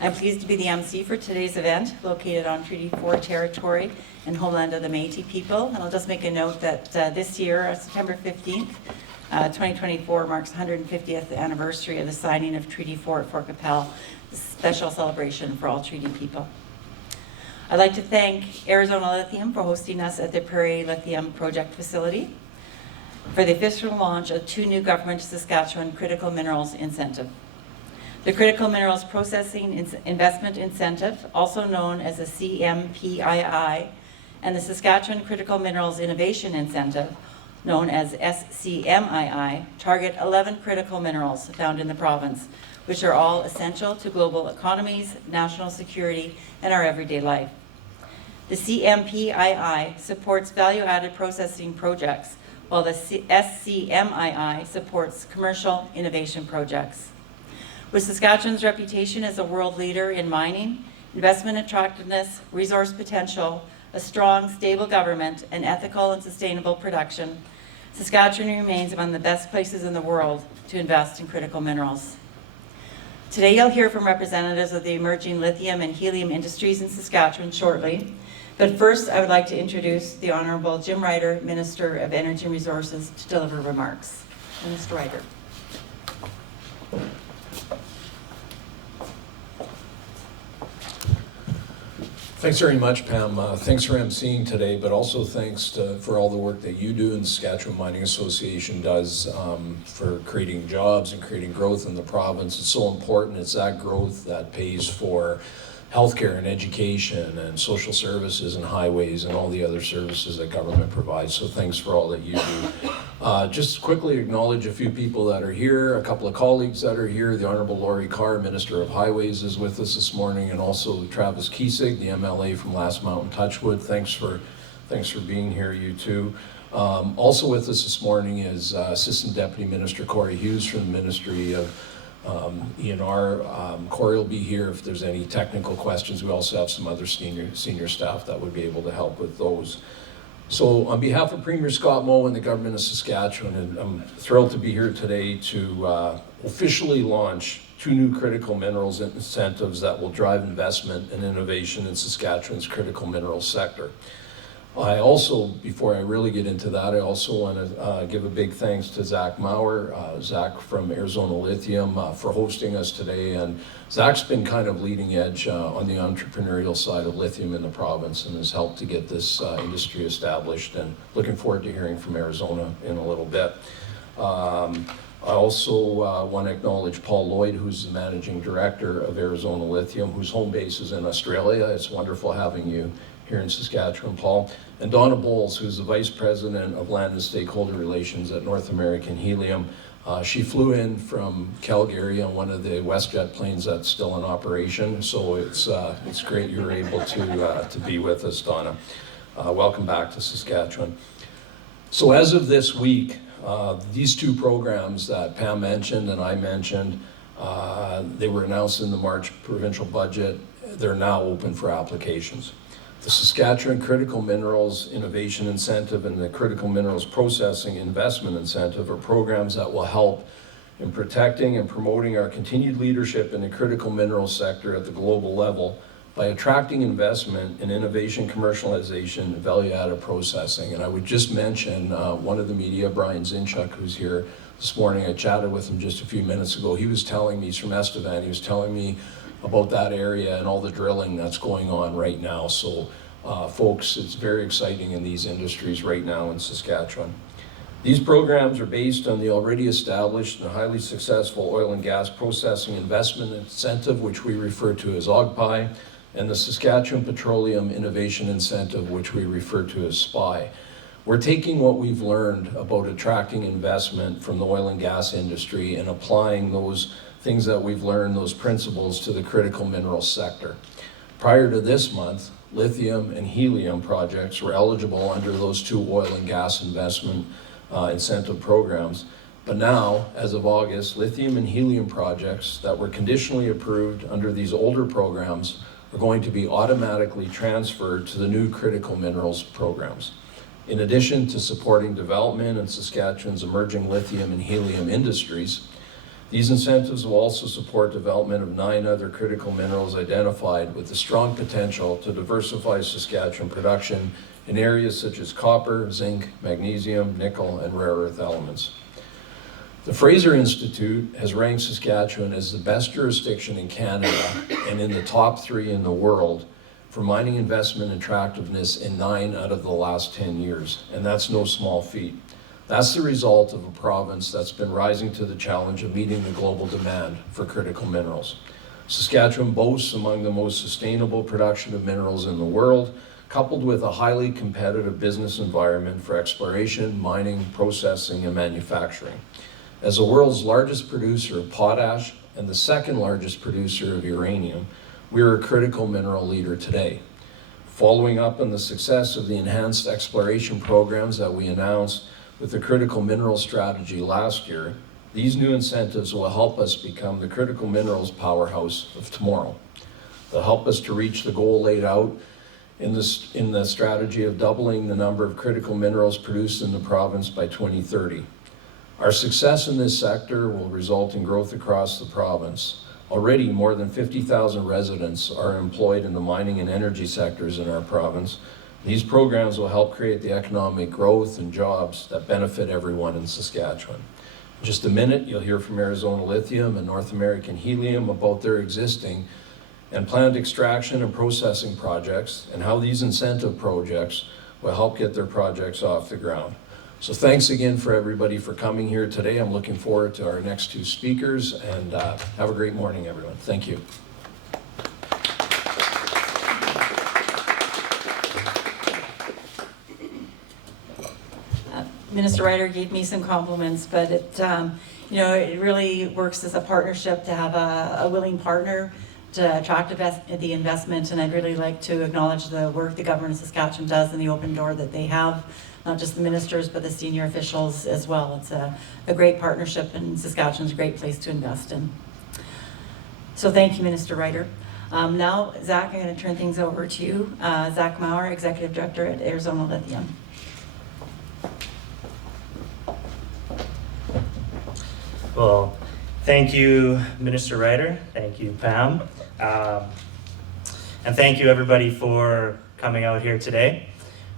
I'm pleased to be the MC for today's event, located on Treaty 4 territory and homeland of the Métis people. And I'll just make a note that this year, September 15th, 2024 marks the 150th anniversary of the signing of Treaty 4 at Fort Qu'Appelle, a special celebration for all treaty people. I'd like to thank Arizona Lithium for hosting us at the Prairie Lithium project facility for the official launch of 2 new Government of Saskatchewan critical minerals incentive. The Critical Minerals Processing Investment Incentive, also known as the CMPII, and the Saskatchewan Critical Minerals Innovation Incentive, known as SCMII, target 11 critical minerals found in the province, which are all essential to global economies, national security, and our everyday life. The CMPII supports value-added processing projects, while the SCMII supports commercial innovation projects. With Saskatchewan's reputation as a world leader in mining, investment attractiveness, resource potential, a strong, stable government, and ethical and sustainable production, Saskatchewan remains among the best places in the world to invest in critical minerals. Today you'll hear from representatives of the emerging lithium and helium industries in Saskatchewan shortly. But first, I would like to introduce the Honourable Jim Ryder, Minister of Energy and Resources, to deliver remarks. Minister Ryder. Thanks very much, Pam. Thanks for emceeing today, but also thanks for all the work that you do and the Saskatchewan Mining Association does for creating jobs and creating growth in the province. It's so important. It's that growth that pays for healthcare and education and social services and highways and all the other services that government provides. So thanks for all that you do. Just quickly acknowledge a few people that are here, a couple of colleagues that are here. The Honourable Laurie Carr, Minister of Highways, is with us this morning, and also Travis Kiesig, the MLA from Last Mountain Touchwood. Thanks for being here, you two. Also with us this morning is Assistant Deputy Minister Corey Hughes from the Ministry of ENR. Corey will be here if there's any technical questions. We also have some other senior staff that would be able to help with those. So on behalf of Premier Scott Moe and the Government of Saskatchewan, I'm thrilled to be here today to officially launch 2 new critical minerals incentives that will drive investment and innovation in Saskatchewan's critical minerals sector. I also, before I really get into that, I also want to give a big thanks to Zach Maurer, Zach from Arizona Lithium, for hosting us today. And Zach's been kind of leading edge on the entrepreneurial side of lithium in the province and has helped to get this industry established, and looking forward to hearing from Arizona in a little bit. I also want to acknowledge Paul Lloyd, who's the Managing Director of Arizona Lithium, whose home base is in Australia. It's wonderful having you here in Saskatchewan, Paul. And Donna Bowles, who's the Vice President of Land and Stakeholder Relations at North American Helium. She flew in from Calgary on one of the WestJet planes that's still in operation, so it's great you were able to be with us, Donna. Welcome back to Saskatchewan. So as of this week, these 2 programs that Pam mentioned and I mentioned, they were announced in the March provincial budget. They're now open for applications. The Saskatchewan Critical Minerals Innovation Incentive and the Critical Minerals Processing Investment Incentive are programs that will help in protecting and promoting our continued leadership in the critical minerals sector at the global level by attracting investment in innovation, commercialization, and value-added processing. And I would just mention one of the media, Brian Zinchuk, who's here this morning. I chatted with him just a few minutes ago. He was telling me, he's from Estevan, he was telling me about that area and all the drilling that's going on right now. So folks, it's very exciting in these industries right now in Saskatchewan. These programs are based on the already established and highly successful oil and gas processing investment incentive, which we refer to as OGPI, and the Saskatchewan Petroleum Innovation Incentive, which we refer to as SPI. We're taking what we've learned about attracting investment from the oil and gas industry and applying those things that we've learned, those principles, to the critical minerals sector. Prior to this month, lithium and helium projects were eligible under those 2 oil and gas investment incentive programs. But now, as of August, lithium and helium projects that were conditionally approved under these older programs are going to be automatically transferred to the new critical minerals programs. In addition to supporting development in Saskatchewan's emerging lithium and helium industries, These incentives will also support development of 9 other critical minerals identified with the strong potential to diversify Saskatchewan production in areas such as copper, zinc, magnesium, nickel, and rare earth elements. The Fraser Institute has ranked Saskatchewan as the best jurisdiction in Canada and in the top 3 in the world for mining investment attractiveness in 9 out of the last 10 years, and that's no small feat. That's the result of a province that's been rising to the challenge of meeting the global demand for critical minerals. Saskatchewan boasts among the most sustainable production of minerals in the world, coupled with a highly competitive business environment for exploration, mining, processing, and manufacturing. As the world's largest producer of potash and the second largest producer of uranium, we are a critical mineral leader today. Following up on the success of the enhanced exploration programs that we announced with the critical mineral strategy last year, these new incentives will help us become the critical minerals powerhouse of tomorrow. They'll help us to reach the goal laid out in the strategy of doubling the number of critical minerals produced in the province by 2030. Our success in this sector will result in growth across the province. Already, more than 50,000 residents are employed in the mining and energy sectors in our province. These programs will help create the economic growth and jobs that benefit everyone in Saskatchewan. In just a minute, you'll hear from Arizona Lithium and North American Helium about their existing and planned extraction and processing projects and how these incentive projects will help get their projects off the ground. So thanks again for everybody for coming here today. I'm looking forward to our next 2 speakers, and have a great morning, everyone. Thank you. Minister Ryder gave me some compliments, but it really works as a partnership to have a willing partner to attract the investment, and I'd really like to acknowledge the work the Government of Saskatchewan does and the open door that they have, not just the ministers, but the senior officials as well. It's a great partnership, and Saskatchewan's a great place to invest in. So thank you, Minister Ryder. Now, Zach, I'm going to turn things over to you. Zach Maurer, Executive Director at Arizona Lithium. Well, thank you, Minister Ryder. Thank you, Pam. And thank you, everybody, for coming out here today.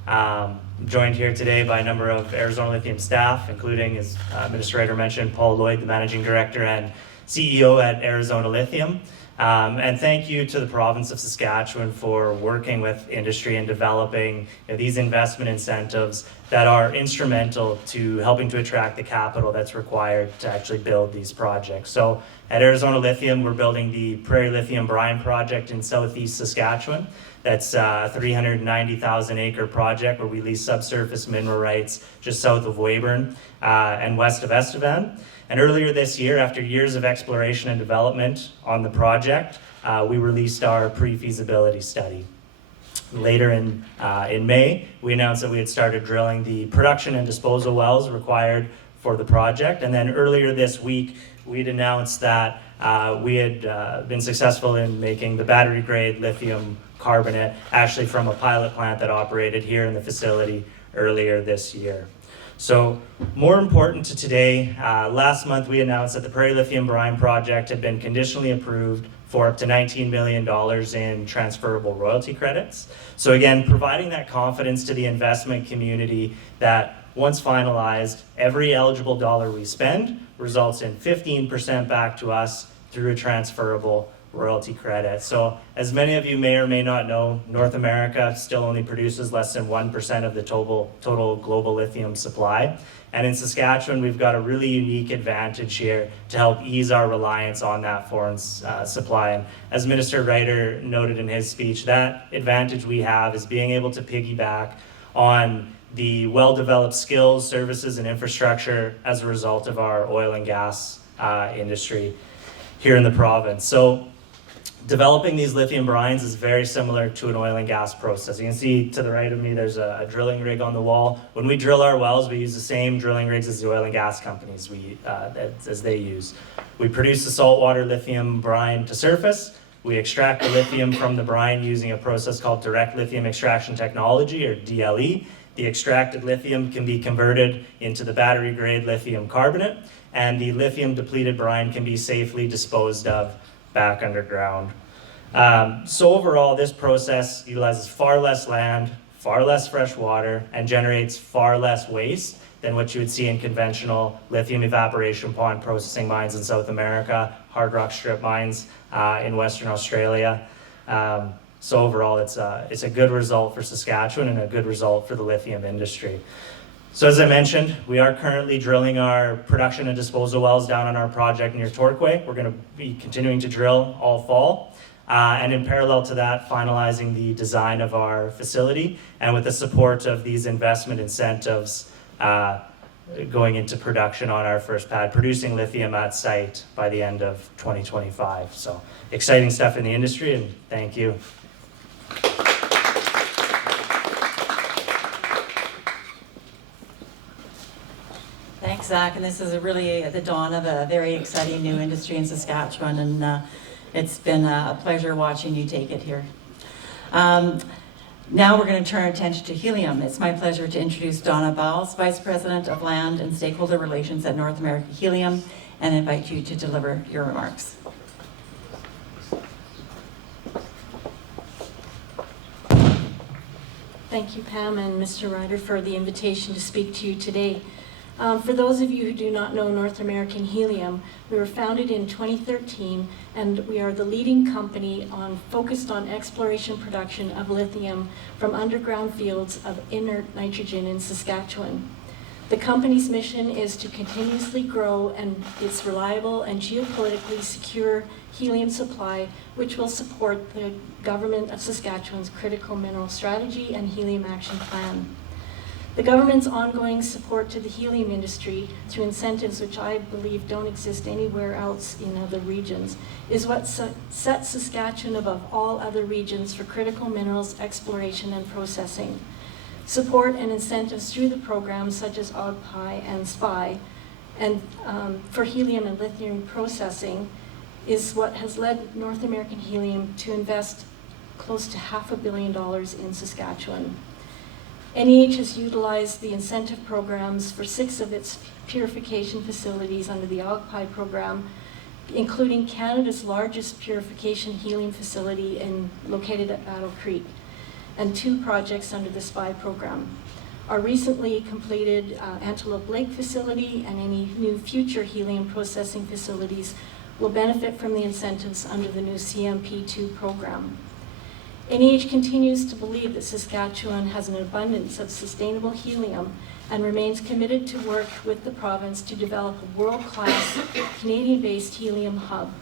I'm joined here today by a number of Arizona Lithium staff, including, as Minister Ryder mentioned, Paul Lloyd, the Managing Director and CEO at Arizona Lithium. And thank you to the province of Saskatchewan for working with industry and developing these investment incentives that are instrumental to helping to attract the capital that's required to actually build these projects. So at Arizona Lithium, we're building the Prairie Lithium Brine project in southeast Saskatchewan. That's a 390,000 acre project where we lease subsurface mineral rights just south of Weyburn and west of Estevan. And earlier this year, after years of exploration and development on the project, we released our pre-feasibility study. Later in May, we announced that we had started drilling the production and disposal wells required for the project. And then earlier this week, we'd announced that we had been successful in making the battery-grade lithium carbonate, actually from a pilot plant that operated here in the facility earlier this year. So more important to today, last month we announced that the Prairie Lithium Brine project had been conditionally approved for up to $19 million in transferable royalty credits. So again, providing that confidence to the investment community that once finalized, every eligible dollar we spend results in 15% back to us through a transferable royalty credit. So as many of you may or may not know, North America still only produces less than 1% of the total global lithium supply. And in Saskatchewan, we've got a really unique advantage here to help ease our reliance on that foreign supply. And as Minister Ryder noted in his speech, that advantage we have is being able to piggyback on the well-developed skills, services, and infrastructure as a result of our oil and gas industry here in the province. So developing these lithium brines is very similar to an oil and gas process. You can see to the right of me, there's a drilling rig on the wall. When we drill our wells, we use the same drilling rigs as the oil and gas companies as they use. We produce the saltwater lithium brine to surface. We extract the lithium from the brine using a process called direct lithium extraction technology, or DLE. The extracted lithium can be converted into the battery-grade lithium carbonate. and the lithium depleted brine can be safely disposed of back underground. So overall, this process utilizes far less land, far less fresh water, and generates far less waste than what you would see in conventional lithium evaporation pond processing mines in South America, hard rock strip mines in Western Australia. So overall, it's a good result for Saskatchewan and a good result for the lithium industry. So as I mentioned, we are currently drilling our production and disposal wells down on our project near Torquay. We're going to be continuing to drill all fall. And in parallel to that, finalizing the design of our facility, and with the support of these investment incentives, going into production on our first pad, producing lithium at site by the end of 2025. So exciting stuff in the industry, and thank you. Thanks, Zach. And this is really the dawn of a very exciting new industry in Saskatchewan, and it's been a pleasure watching you take it here. Now we're going to turn our attention to Helium. It's my pleasure to introduce Donna Bowles, Vice President of Land and Stakeholder Relations at North America Helium, and invite you to deliver your remarks. Thank you, Pam and Mr. Ryder, for the invitation to speak to you today. For those of you who do not know North American Helium, we were founded in 2013, and we are the leading company focused on exploration production of lithium from underground fields of inert nitrogen in Saskatchewan. The company's mission is to continuously grow its reliable and geopolitically secure helium supply, which will support the Government of Saskatchewan's critical mineral strategy and helium action plan. The government's ongoing support to the helium industry through incentives which I believe don't exist anywhere else in other regions is what sets Saskatchewan above all other regions for critical minerals exploration and processing. Support and incentives through the programs such as OGPI and SPI and for helium and lithium processing is what has led North American Helium to invest close to $500 million in Saskatchewan. NEH has utilized the incentive programs for 6 of its purification facilities under the OGPI program, including Canada's largest purification helium facility located at Battle Creek, and 2 projects under the SPI program. Our recently completed Antelope Lake facility and any new future helium processing facilities will benefit from the incentives under the new CMP2 program. NEH continues to believe that Saskatchewan has an abundance of sustainable helium and remains committed to work with the province to develop a world-class Canadian-based helium hub.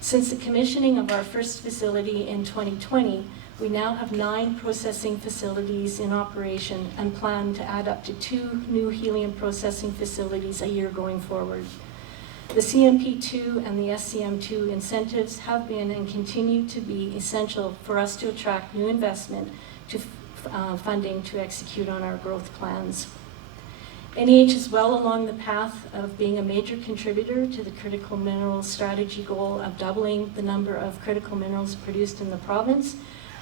Since the commissioning of our first facility in 2020, we now have 9 processing facilities in operation and plan to add up to 2 new helium processing facilities a year going forward. The CMP2 and the SCM2 incentives have been and continue to be essential for us to attract new investment to funding to execute on our growth plans. NEH is well along the path of being a major contributor to the critical minerals strategy goal of doubling the number of critical minerals produced in the province,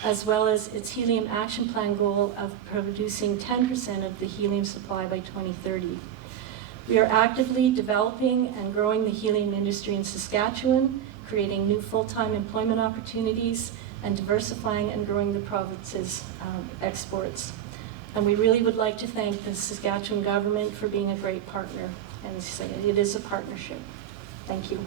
as well as its helium action plan goal of producing 10% of the helium supply by 2030. We are actively developing and growing the helium industry in Saskatchewan, creating new full-time employment opportunities, and diversifying and growing the province's exports. And we really would like to thank the Saskatchewan government for being a great partner, and it is a partnership. Thank you.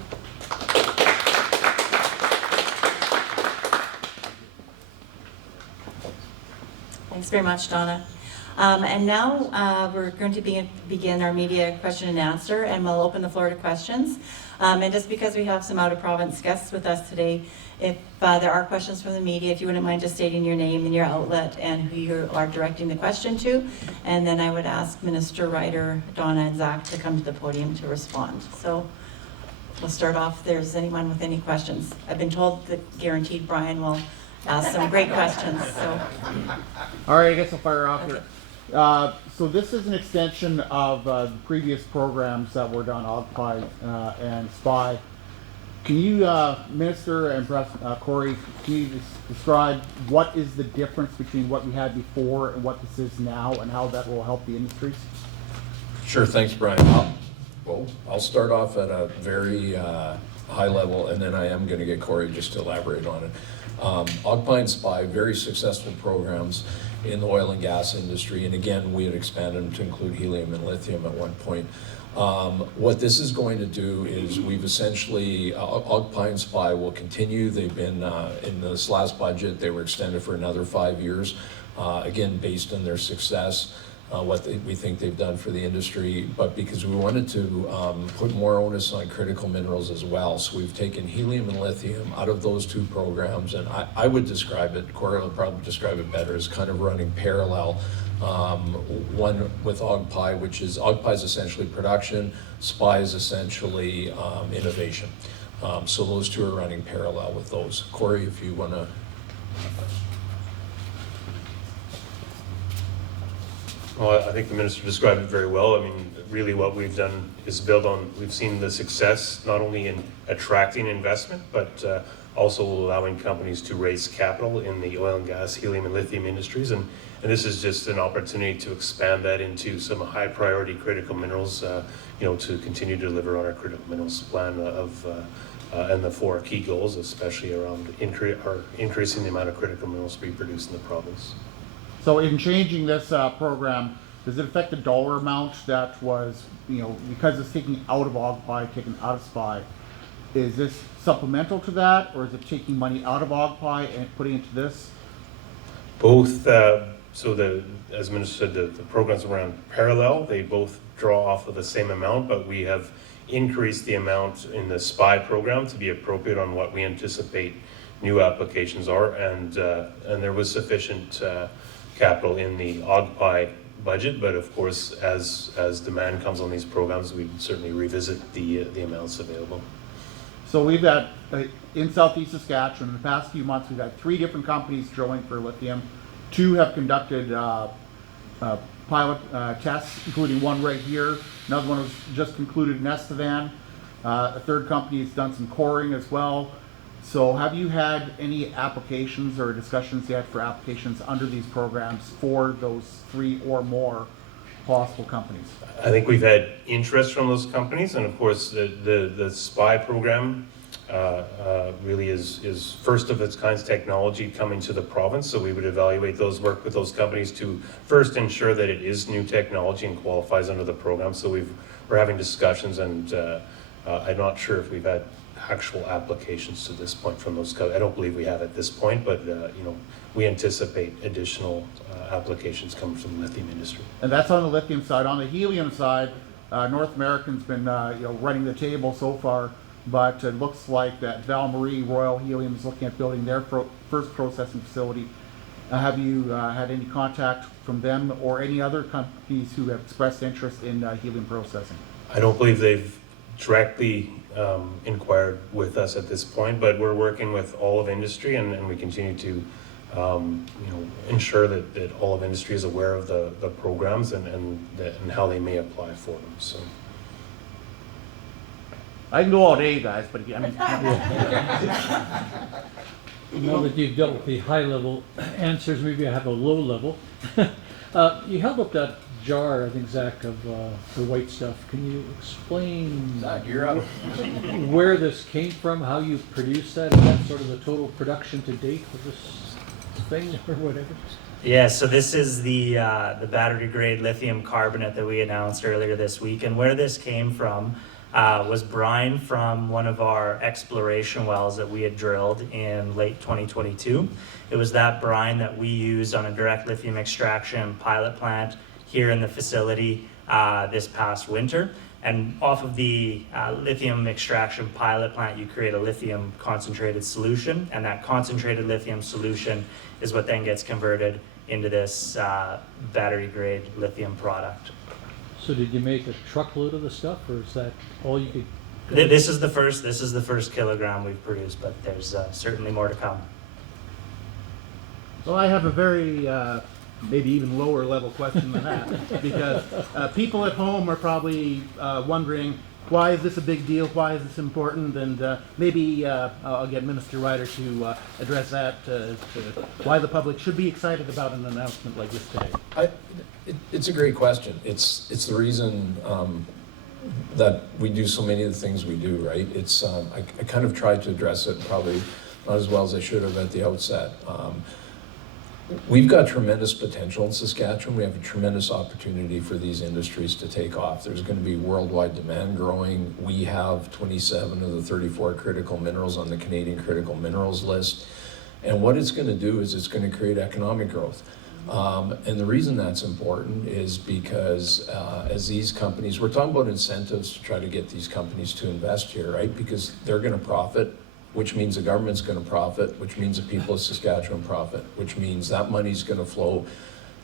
Thanks very much, Donna. And now we're going to begin our media question and answer, and we'll open the floor to questions. And just because we have some out-of-province guests with us today, if there are questions from the media, if you wouldn't mind just stating your name and your outlet and who you are directing the question to, and then I would ask Minister Ryder, Donna, and Zach to come to the podium to respond. So we'll start off if there's anyone with any questions. I've been told that guaranteed Brian will ask some great questions. So. All right, I guess I'll fire off Okay. here. So this is an extension of the previous programs that were done, OGPI and SPI. Can you, Minister and perhaps Corey, can you describe what is the difference between what we had before and what this is now, and how that will help the industries? Sure, thanks, Brian. Well, I'll start off at a very high level, and then I am going to get Corey just to elaborate on it. Ogpie and SPY, very successful programs in the oil and gas industry, and again, we had expanded them to include helium and lithium at one point. What this is going to do is we've essentially, Ogpie and SPY will continue. They've been, in this last budget, they were extended for another 5 years, again, based on their success. We think they've done for the industry, but because we wanted to put more onus on critical minerals as well. So we've taken helium and lithium out of those two programs, and I would describe it, Corey will probably describe it better, as kind of running parallel. One with Ogpie, which is, Ogpie is essentially production, SPY is essentially innovation. So those two are running parallel with those. Corey, if you want to. Well, I think the minister described it very well. I mean, really what we've done is build on, we've seen the success not only in attracting investment, but also allowing companies to raise capital in the oil and gas, helium and lithium industries. And this is just an opportunity to expand that into some high priority critical minerals, you know, to continue to deliver on our critical minerals plan and the 4 key goals, especially around increasing the amount of critical minerals to be produced in the province. So in changing this program, does it affect the dollar amount that was, you know, because it's taking out of Ogpie, taken out of SPY? Is this supplemental to that, or is it taking money out of Ogpie and putting it into this? Both, so as the minister said, the programs around parallel, they both draw off of the same amount, but we have increased the amount in the SPY program to be appropriate on what we anticipate new applications are, and there was sufficient capital in the Ogpie budget, but of course, as demand comes on these programs, we certainly revisit the amounts available. So we've got, in southeast Saskatchewan, in the past few months, we've had 3 different companies drilling for lithium. 2 have conducted pilot tests, including one right here. Another one was just concluded in Estevan. A third company has done some coring as well. So have you had any applications or discussions yet for applications under these programs for those 3 or more possible companies? I think we've had interest from those companies, and of course the SPY program really is first of its kind technology coming to the province, so we would evaluate those, work with those companies to first ensure that it is new technology and qualifies under the program. So we're having discussions, and I'm not sure if we've had actual applications to this point from those companies. I don't believe we have at this point, but you know, we anticipate additional applications coming from the lithium industry. And that's on the lithium side. On the helium side, North American's been you know, running the table so far, but it looks like that Val Marie Royal Helium is looking at building their first processing facility. Have you had any contact from them or any other companies who have expressed interest in helium processing? I don't believe they've directly inquired with us at this point, but we're working with all of industry, and we continue to you know, ensure that all of industry is aware of the programs and how they may apply for them. So I can go all day, guys, but I mean, Now that you've dealt with the high level answers, maybe I have a low level. You held up that jar, I think, Zach, of the white stuff. Can you explain Zach, you're up. where this came from, how you produced that? Is that sort of the total production to date of this thing or whatever? Yeah, so this is the battery grade lithium carbonate that we announced earlier this week, and where this came from was brine from one of our exploration wells that we had drilled in late 2022. It was that brine that we used on a direct lithium extraction pilot plant here in the facility this past winter. And off of the lithium extraction pilot plant, you create a lithium concentrated solution, and that concentrated lithium solution is what then gets converted into this battery grade lithium product. So did you make a truckload of the stuff, or is that all you could? This is the first kilogram we've produced, but there's certainly more to come. Well, I have a very, maybe even lower level question than that, because people at home are probably wondering, why is this a big deal? Why is this important? And maybe I'll get Minister Ryder to address that, to why the public should be excited about an announcement like this today. It's a great question. It's the reason that we do so many of the things we do, right? It's, I kind of tried to address it probably not as well as I should have at the outset. We've got tremendous potential in Saskatchewan. We have a tremendous opportunity for these industries to take off. There's going to be worldwide demand growing. We have 27 of the 34 critical minerals on the Canadian critical minerals list. And what it's going to do is it's going to create economic growth. And the reason that's important is because as these companies, we're talking about incentives to try to get these companies to invest here, right? Because they're going to profit, which means the government's going to profit, which means the people of Saskatchewan profit, which means that money's going to flow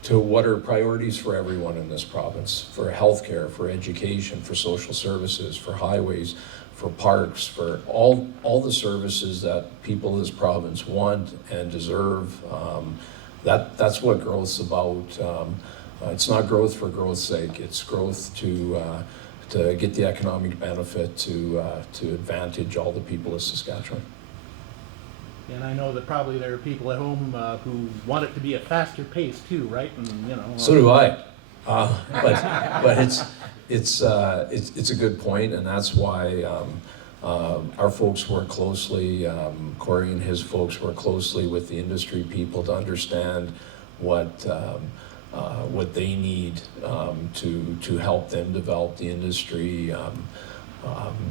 to what are priorities for everyone in this province, for healthcare, for education, for social services, for highways, for parks, for all the services that people of this province want and deserve. That's what growth's about. It's not growth for growth's sake. It's growth to get the economic benefit to advantage all the people of Saskatchewan. And I know that probably there are people at home who want it to be a faster pace too, right? And, you know. So do I. But it's a good point, and that's why our folks work closely. Corey and his folks work closely with the industry people to understand what they need to help them develop the industry.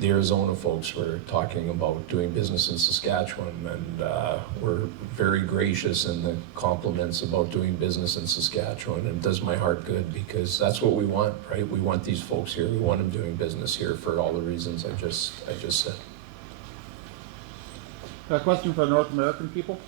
The Arizona folks were talking about doing business in Saskatchewan, and we're very gracious in the compliments about doing business in Saskatchewan, and it does my heart good because that's what we want, right? We want these folks here. We want them doing business here for all the reasons I just said. A question for the North American people.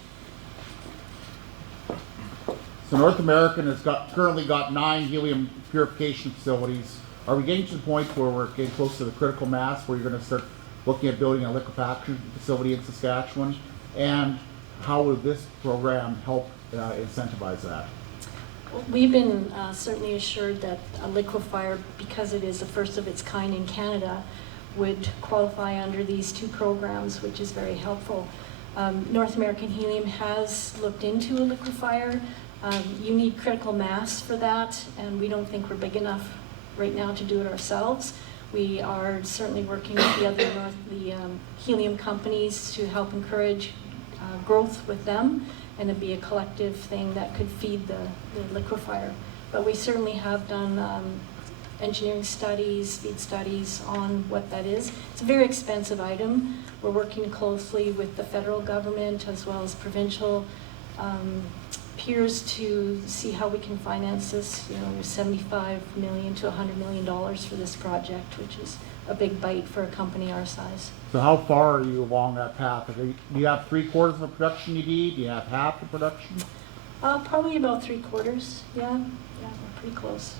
So North American has currently got 9 helium purification facilities. Are we getting to the point where we're getting close to the critical mass where you're going to start looking at building a liquefaction facility in Saskatchewan? And how will this program help incentivize that? We've been certainly assured that a liquefier, because it is the first of its kind in Canada, would qualify under these 2 programs, which is very helpful. North American Helium has looked into a liquefier. You need critical mass for that, and we don't think we're big enough right now to do it ourselves. We are certainly working with the other helium companies to help encourage growth with them, and it'd be a collective thing that could feed the liquefier. But we certainly have done engineering studies, feed studies on what that is. It's a very expensive item. We're working closely with the federal government as well as provincial peers to see how we can finance this. You know, there's $75 million to $100 million for this project, which is a big bite for a company our size. So how far are you along that path? Do you have 3/4 of the production you need? Do you have half the production? Probably about 3/4. Yeah, we're pretty close.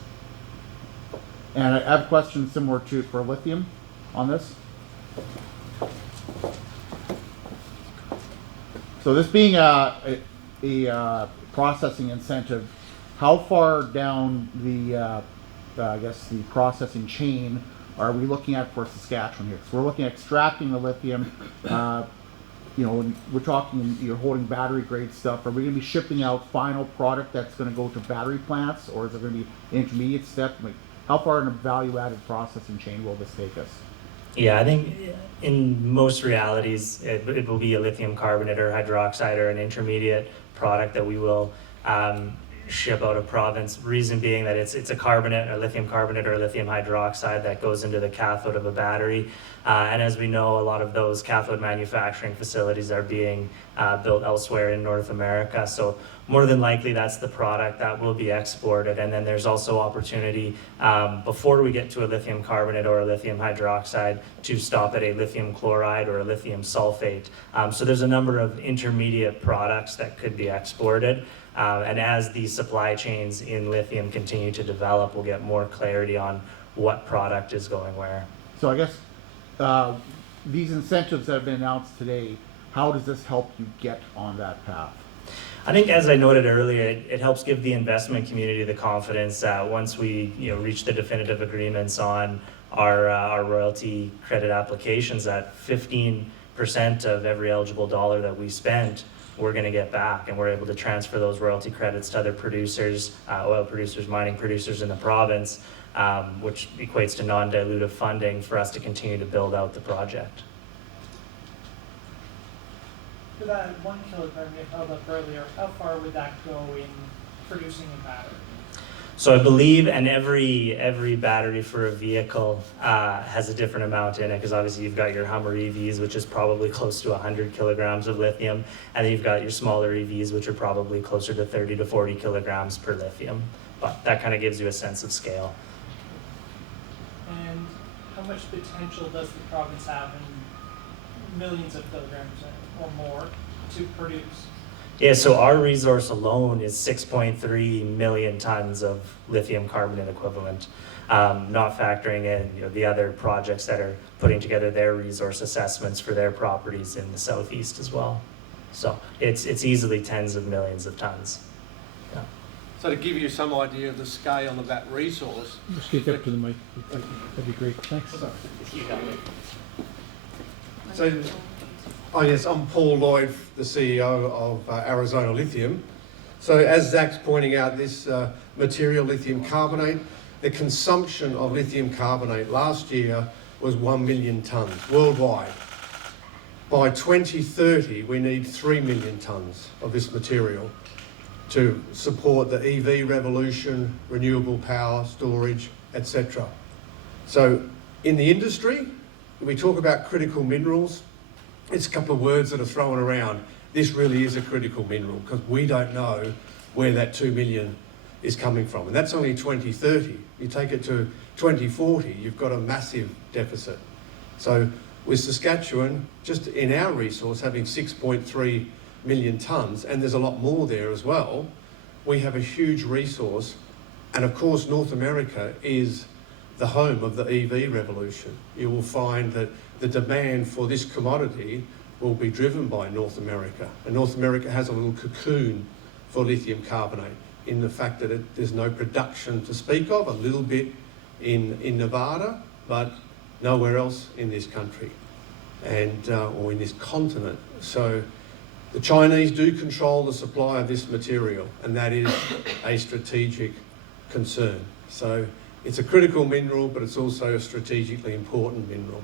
And I have a question similar to for lithium on this. So this being a processing incentive, how far down the I guess the processing chain are we looking at for Saskatchewan here? So we're looking at extracting the lithium. You know, when we're talking, you're holding battery grade stuff. Are we going to be shipping out final product that's going to go to battery plants, or is it going to be an intermediate step? Like, how far in a value-added processing chain will this take us? Yeah, I think in most realities, it will be a lithium carbonate or hydroxide or an intermediate product that we will ship out of province. Reason being that it's a carbonate, a lithium carbonate or a lithium hydroxide that goes into the cathode of a battery. And as we know, a lot of those cathode manufacturing facilities are being built elsewhere in North America. So more than likely, that's the product that will be exported. And then there's also opportunity before we get to a lithium carbonate or a lithium hydroxide to stop at a lithium chloride or a lithium sulfate. So there's a number of intermediate products that could be exported. And as the supply chains in lithium continue to develop, we'll get more clarity on what product is going where. So I guess these incentives that have been announced today, how does this help you get on that path? I think, as I noted earlier, it helps give the investment community the confidence that once we reach the definitive agreements on our royalty credit applications, that 15% of every eligible dollar that we spent we're going to get back, and we're able to transfer those royalty credits to other producers, oil producers, mining producers in the province, which equates to non-dilutive funding for us to continue to build out the project. For that 1 kilogram you held up earlier, how far would that go in producing a battery? So I believe, and every battery for a vehicle has a different amount in it, because obviously you've got your Hummer EVs, which is probably close to 100 kilograms of lithium, and then you've got your smaller EVs, which are probably closer to 30 to 40 kilograms per lithium. But that kind of gives you a sense of scale. And how much potential does the province have in millions of kilograms or more to produce? Yeah, so our resource alone is 6.3 million tons of lithium carbonate equivalent, not factoring in the other projects that are putting together their resource assessments for their properties in the southeast as well. So it's easily tens of millions of tons. Yeah. So to give you some idea of the scale of that resource. Just get up to the mic. That'd be great. Thanks. So, oh yes, I'm Paul Lloyd, the CEO of Arizona Lithium. So as Zach's pointing out, this material, lithium carbonate, the consumption of lithium carbonate last year was 1 million tonnes worldwide. By 2030, we need 3 million tonnes of this material to support the EV revolution, renewable power, storage, etc. So in the industry, we talk about critical minerals. It's a couple of words that are thrown around. This really is a critical mineral because we don't know where that 2 million is coming from. And that's only 2030. You take it to 2040, you've got a massive deficit. So with Saskatchewan, just in our resource, having 6.3 million tonnes, and there's a lot more there as well, we have a huge resource. And of course, North America is the home of the EV revolution. You will find that the demand for this commodity will be driven by North America. And North America has a little cocoon for lithium carbonate in the fact that there's no production to speak of, a little bit in Nevada, but nowhere else in this country and or in this continent. So the Chinese do control the supply of this material, and that is a strategic concern. So it's a critical mineral, but it's also a strategically important mineral.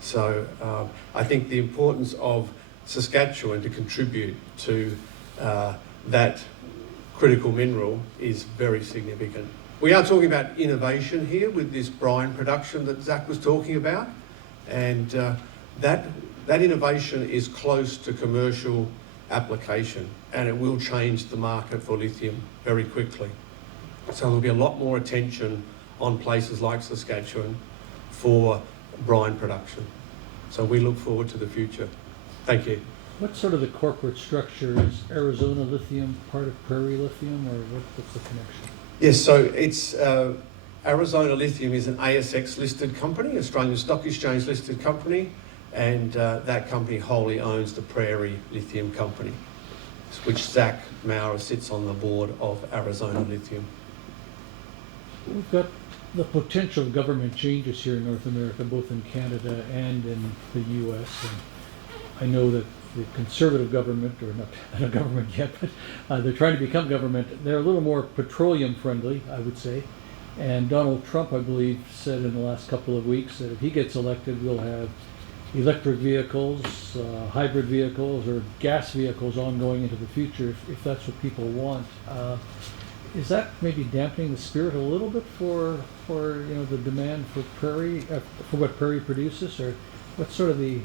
So I think the importance of Saskatchewan to contribute to that critical mineral is very significant. We are talking about innovation here with this brine production that Zach was talking about, and that innovation is close to commercial application, and it will change the market for lithium very quickly. So there'll be a lot more attention on places like Saskatchewan for brine production. So we look forward to the future. Thank you. What's sort of the corporate structure? Is Arizona Lithium part of Prairie Lithium, or what's the connection? Yes, so it's Arizona Lithium is an ASX listed company, Australian Stock Exchange listed company, and that company wholly owns the Prairie Lithium Company, which Zach Maurer sits on the board of Arizona Lithium. We've got the potential government changes here in North America, both in Canada and in the U.S. And I know that the Conservative government, or not a government yet, but they're trying to become government. They're a little more petroleum friendly, I would say. And Donald Trump, I believe, said in the last couple of weeks that if he gets elected, we'll have electric vehicles, hybrid vehicles, or gas vehicles ongoing into the future, if that's what people want. Is that maybe dampening the spirit a little bit for the demand for Prairie, for what Prairie produces, or what's sort of the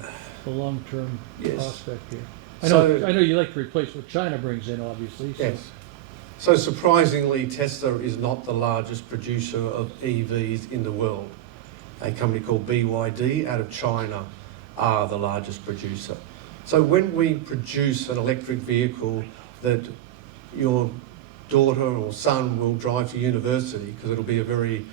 long-term prospect here? I know you like to replace what China brings in, obviously. So. Yes. So surprisingly, Tesla is not the largest producer of EVs in the world. A company called BYD out of China are the largest producer. So when we produce an electric vehicle that your daughter or son will drive to university, because it'll be a very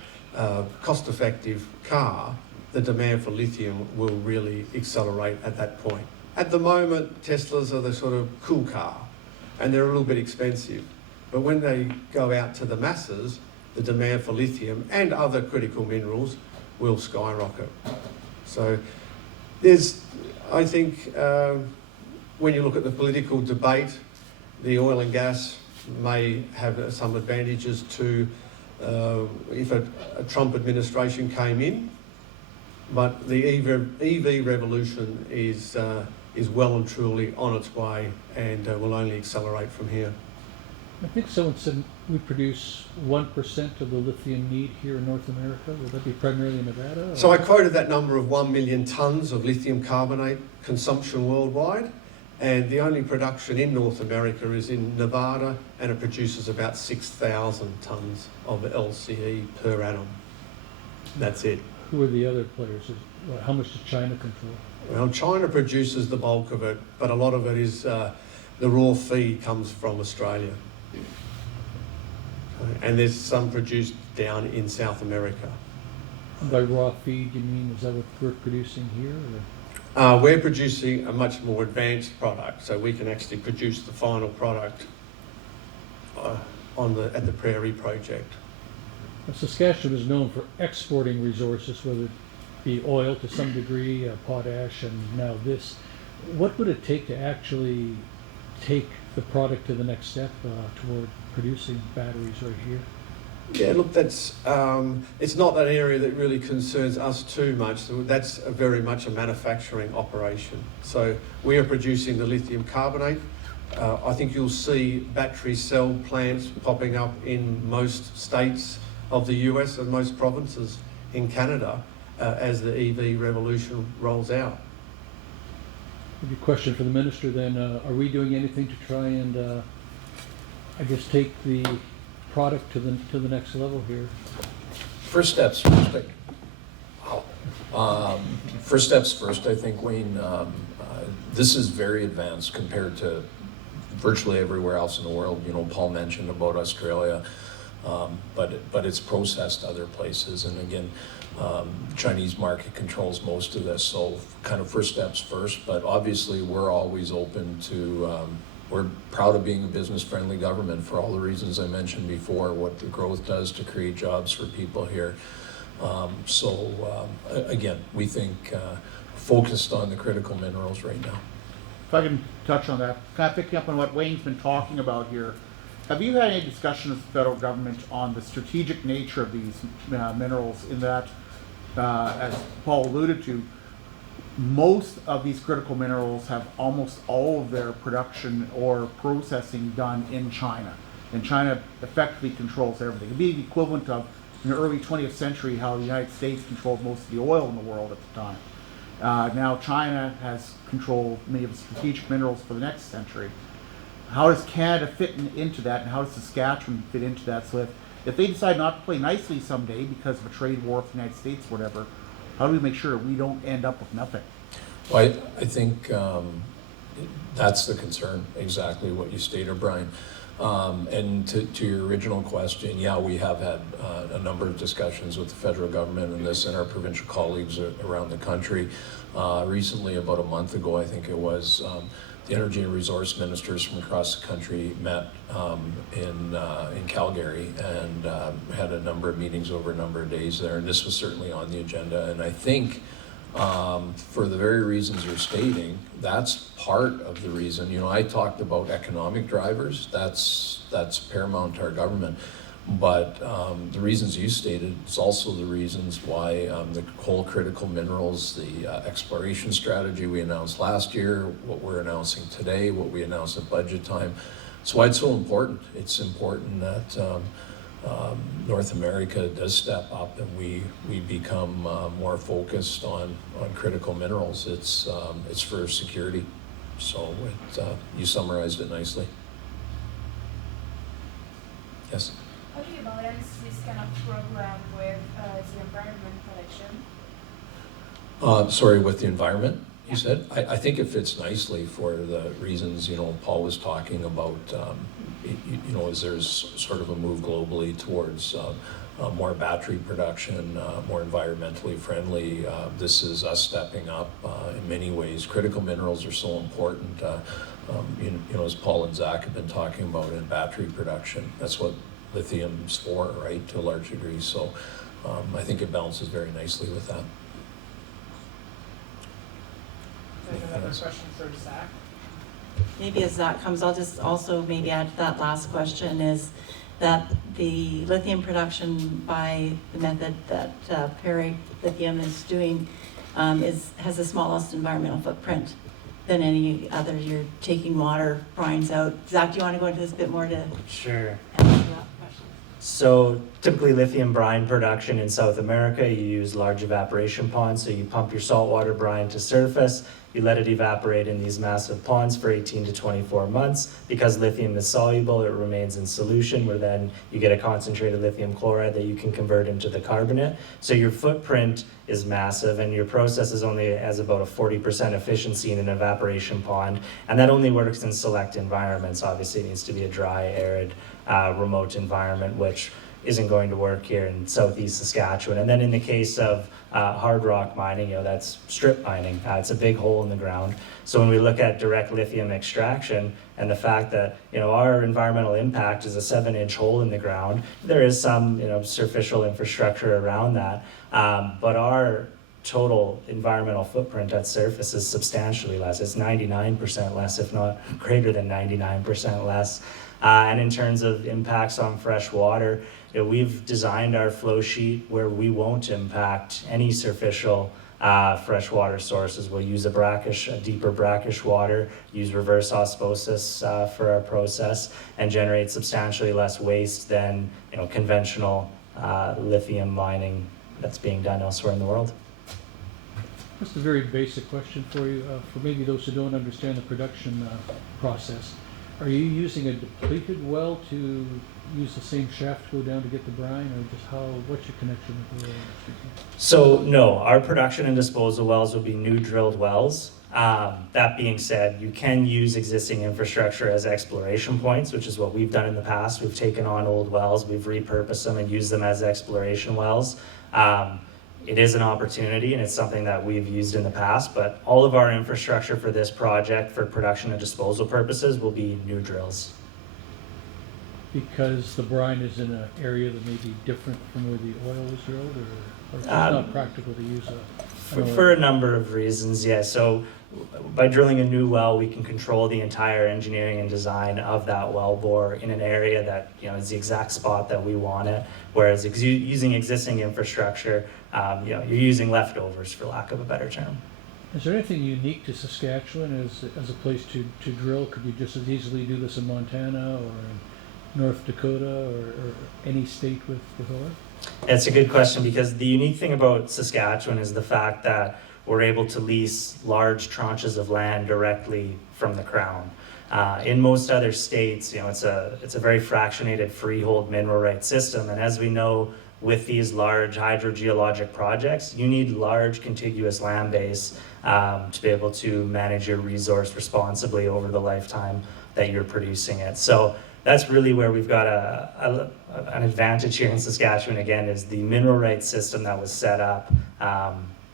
cost-effective car, the demand for lithium will really accelerate at that point. At the moment, Teslas are the sort of cool car, and they're a little bit expensive. But when they go out to the masses, the demand for lithium and other critical minerals will skyrocket. So there's, I think, when you look at the political debate, the oil and gas may have some advantages to if a Trump administration came in, but the EV revolution is well and truly on its way and will only accelerate from here. I think someone said we produce 1% of the lithium need here in North America. Would that be primarily in Nevada? Or? So I quoted that number of 1 million tonnes of lithium carbonate consumption worldwide, and the only production in North America is in Nevada, and it produces about 6,000 tonnes of LCE per annum. That's it. Who are the other players? How much does China control? Well, China produces the bulk of it, but a lot of it is the raw feed comes from Australia. And there's some produced down in South America. By raw feed, you mean, is that what we're producing here? Or? We're producing a much more advanced product, so we can actually produce the final product at the Prairie project. Saskatchewan is known for exporting resources, whether it be oil to some degree, potash, and now this. What would it take to actually take the product to the next step toward producing batteries right here? Yeah, look, that's it's not that area that really concerns us too much. So that's very much a manufacturing operation. So we are producing the lithium carbonate. I think you'll see battery cell plants popping up in most states of the US and most provinces in Canada as the EV revolution rolls out. Maybe a question for the minister then. Are we doing anything to try and, I guess, take the product to the next level here? First steps first. First steps first, I think, Wayne. This is very advanced compared to virtually everywhere else in the world. You know, Paul mentioned about Australia, but it's processed other places. And again, Chinese market controls most of this. So kind of first steps first, but obviously we're always open to, we're proud of being a business-friendly government for all the reasons I mentioned before, what the growth does to create jobs for people here. Again, we think focused on the critical minerals right now. If I can touch on that, kind of picking up on what Wayne's been talking about here, have you had any discussion with the federal government on the strategic nature of these minerals in that, as Paul alluded to, most of these critical minerals have almost all of their production or processing done in China. And China effectively controls everything. It'd be the equivalent of, in the early 20th century, how the United States controlled most of the oil in the world at the time. Now China has controlled many of the strategic minerals for the next century. How does Canada fit into that, and how does Saskatchewan fit into that? So if they decide not to play nicely someday because of a trade war with the United States or whatever, how do we make sure we don't end up with nothing? Well, I think that's the concern, exactly what you stated, Brian. And to your original question, yeah, we have had a number of discussions with the federal government and this and our provincial colleagues around the country. Recently, about a month ago, I think it was, the energy and resource ministers from across the country met in Calgary and had a number of meetings over a number of days there, and this was certainly on the agenda. And I think for the very reasons you're stating, that's part of the reason. You know, I talked about economic drivers. That's paramount to our government. But the reasons you stated, it's also the reasons why the whole critical minerals, the exploration strategy we announced last year, what we're announcing today, what we announced at budget time. It's why it's so important. It's important that North America does step up and we become more focused on critical minerals. It's for security. So you summarized it nicely. Yes? How do you balance this kind of program with the environment protection? Sorry, with the environment, you said? I think it fits nicely for the reasons, you know, Paul was talking about, you know, as there's sort of a move globally towards more battery production, more environmentally friendly. This is us stepping up in many ways. Critical minerals are so important, you know, as Paul and Zach have been talking about in battery production. That's what lithium's for, right, to a large degree. So I think it balances very nicely with that. Another question for Zach. Maybe as that comes, I'll just also maybe add to that last question is that the lithium production by the method that Perry Lithium is doing has the smallest environmental footprint than any other. You're taking water, brines out. Zach, do you want to go into this a bit more to Sure. answer that question? So typically lithium brine production in South America, you use large evaporation ponds. So you pump your saltwater brine to surface, you let it evaporate in these massive ponds for 18 to 24 months. Because lithium is soluble, it remains in solution, where then you get a concentrated lithium chloride that you can convert into the carbonate. So your footprint is massive, and your process is only has about a 40% efficiency in an evaporation pond. And that only works in select environments. Obviously, it needs to be a dry, arid, remote environment, which isn't going to work here in southeast Saskatchewan. And then in the case of hard rock mining, that's strip mining. It's a big hole in the ground. So when we look at direct lithium extraction and the fact that our environmental impact is a 7-inch hole in the ground, there is some superficial infrastructure around that, but our total environmental footprint at surface is substantially less. It's 99% less, if not greater than 99% less. And in terms of impacts on fresh water, we've designed our flow sheet where we won't impact any superficial freshwater sources. We'll use a deeper brackish water, use reverse osmosis for our process, and generate substantially less waste than conventional lithium mining that's being done elsewhere in the world. Just a very basic question for you, for maybe those who don't understand the production process. Are you using a depleted well to use the same shaft to go down to get the brine, or just what's your connection with the well? So no, our production and disposal wells will be new drilled wells. That being said, you can use existing infrastructure as exploration points, which is what we've done in the past. We've taken on old wells, we've repurposed them and used them as exploration wells. It is an opportunity, and it's something that we've used in the past, but all of our infrastructure for this project for production and disposal purposes will be new drills. Because the brine is in an area that may be different from where the oil was drilled, or it's not practical to use For a number of reasons, yeah. So by drilling a new well, we can control the entire engineering and design of that well bore in an area that is the exact spot that we want it. Whereas using existing infrastructure, you're using leftovers, for lack of a better term. Is there anything unique to Saskatchewan as a place to drill? Could you just as easily do this in Montana or in North Dakota or any state with oil? It's a good question, because the unique thing about Saskatchewan is the fact that we're able to lease large tranches of land directly from the Crown. In most other states, it's a very fractionated freehold mineral rights system, and as we know, with these large hydrogeologic projects, you need large contiguous land base to be able to manage your resource responsibly over the lifetime that you're producing it. So that's really where we've got an advantage here in Saskatchewan. Again, is the mineral rights system that was set up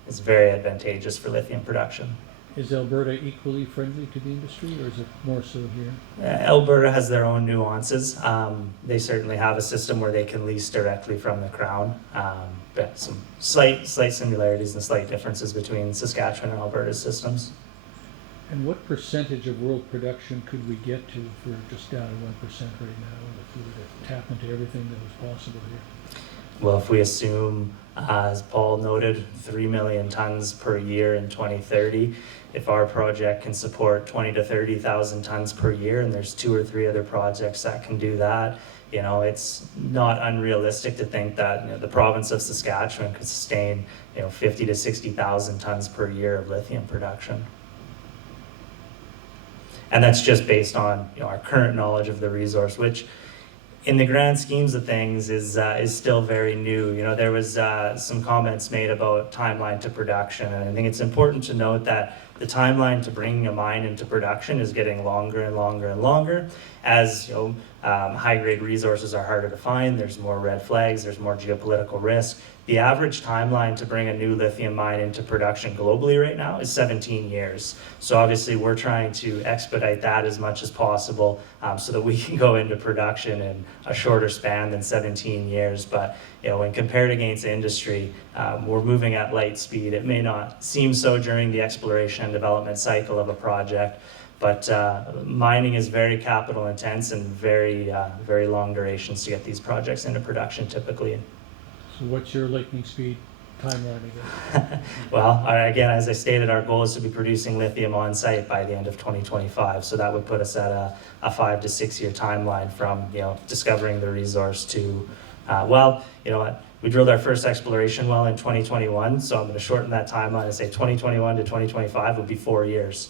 is very advantageous for lithium production. Is Alberta equally friendly to the industry, or is it more so here? Alberta has their own nuances. They certainly have a system where they can lease directly from the Crown, but some slight similarities and slight differences between Saskatchewan and Alberta's systems. And what percentage of world production could we get to if we're just down at 1% right now, if we were to tap into everything that was possible here? Well, if we assume, as Paul noted, 3 million tons per year in 2030, if our project can support 20 to 30,000 tons per year, and there's 2 or 3 other projects that can do that, it's not unrealistic to think that the province of Saskatchewan could sustain 50 to 60,000 tons per year of lithium production. And that's just based on our current knowledge of the resource, which in the grand schemes of things is still very new. There was some comments made about timeline to production, and I think it's important to note that the timeline to bringing a mine into production is getting longer and longer and longer as high-grade resources are harder to find. There's more red flags, there's more geopolitical risk. The average timeline to bring a new lithium mine into production globally right now is 17 years. So obviously we're trying to expedite that as much as possible so that we can go into production in a shorter span than 17 years. But when compared against industry, we're moving at light speed. It may not seem so during the exploration and development cycle of a project, But mining is very capital intense and very long durations to get these projects into production typically. So what's your lightning speed timeline again? Well, again, as I stated, our goal is to be producing lithium on site by the end of 2025. So that would put us at a 5 to 6 year timeline from discovering the resource to, well, you know what? We drilled our first exploration well in 2021, so I'm going to shorten that timeline and say 2021 to 2025 would be 4 years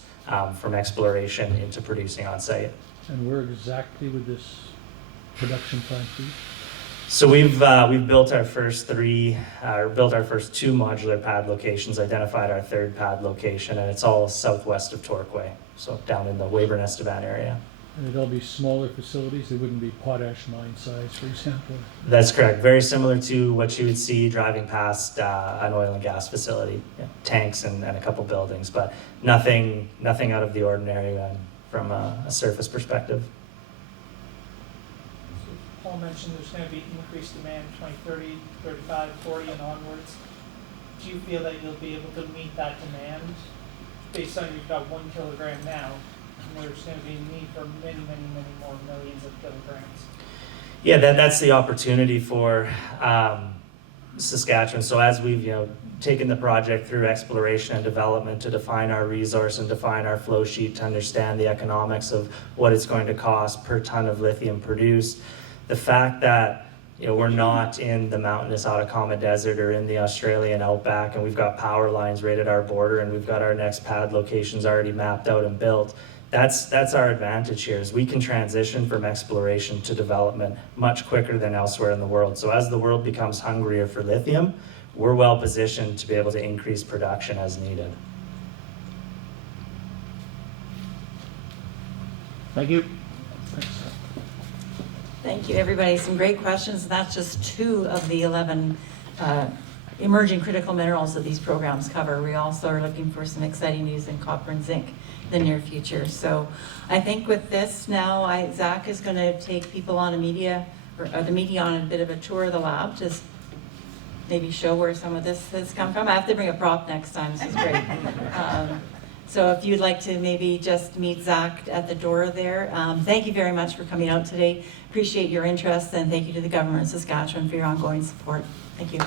from exploration into producing on site. And where exactly would this production plant be? So we've built our first two modular pad locations, identified our third pad location, and it's all southwest of Torquay, so down in the Weyburn-Estevan area. And it'd all be smaller facilities, they wouldn't be potash mine size, for example? That's correct. Very similar to what you would see driving past an oil and gas facility. Yeah, tanks and a couple buildings, but nothing out of the ordinary from a surface perspective. Paul mentioned there's going to be increased demand 2030, 35, 40 and onwards. Do you feel that you'll be able to meet that demand based on you've got 1 kilogram now, and there's going to be a need for many, many, many more millions of kilograms? Yeah, that's the opportunity for Saskatchewan. So as we've taken the project through exploration and development to define our resource and define our flow sheet to understand the economics of what it's going to cost per ton of lithium produced, the fact that we're not in the mountainous Atacama Desert or in the Australian outback, and we've got power lines right at our border, and we've got our next pad locations already mapped out and built. That's our advantage here, is we can transition from exploration to development much quicker than elsewhere in the world. So as the world becomes hungrier for lithium, we're well positioned to be able to increase production as needed. Thank you. Thank you, everybody. Some great questions. That's just 2 of the 11 emerging critical minerals that these programs cover. We also are looking for some exciting news in copper and zinc in the near future. So I think with this now, Zach is going to take people on the media on a bit of a tour of the lab to maybe show where some of this has come from. I have to bring a prop next time. This is great. So if you'd like to maybe just meet Zach at the door there. Thank you very much for coming out today. Appreciate your interest, and thank you to the Government of Saskatchewan for your ongoing support. Thank you.